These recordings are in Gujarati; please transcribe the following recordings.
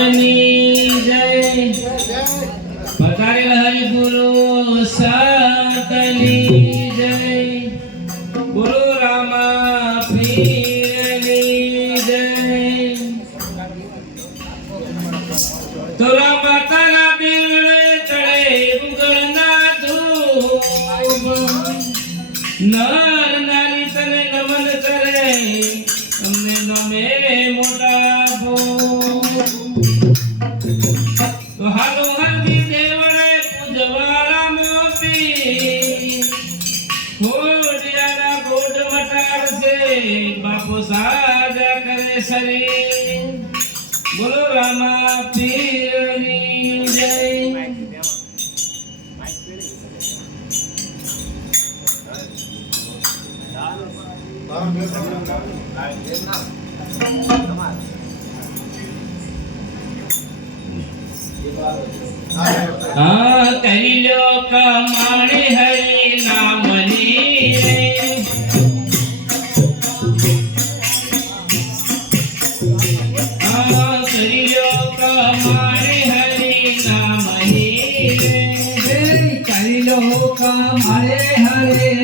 जय पधारेल हरिगुरु संतनी जय गुरु रामा पीरनी जय तोरा माताना बिरळे तळे उगळना धूप नर नारी तने नमन करे અમને નમે મોટા ભો તો હાલો હરદી દેવળે પૂજવાળા મોપી હોડિયાના ગોડ મટાર છે બાપુ સાજા કરે શરીર બોલો રામા પીરની જય કરી લો કમાણી હરી નામની કરી લો કમાણી હરી નામની કરી લો કમાણી હરી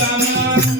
Rama